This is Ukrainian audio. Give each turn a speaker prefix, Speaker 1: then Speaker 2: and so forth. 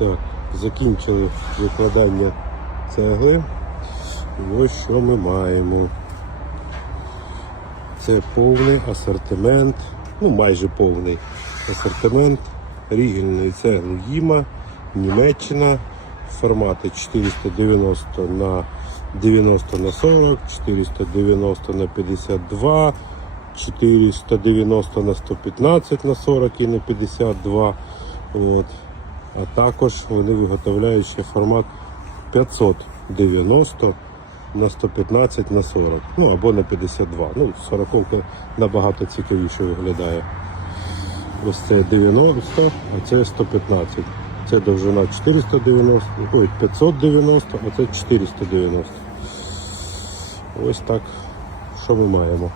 Speaker 1: Так, закінчили викладання цегли. Ось що ми маємо. Це повний асортимент, ну майже повний асортимент рігельної цегли Їма, Німеччина, формати 490 на 90 на 40, 490 на 52, 490 на 115 на 40 і на 52. От. А також вони виготовляють ще формат 590 на 115 на 40. Ну або на 52. Ну, 40 набагато цікавіше виглядає. Ось це 90, а це 115. Це довжина 490, ой, 590, а це 490. Ось так, що ми маємо.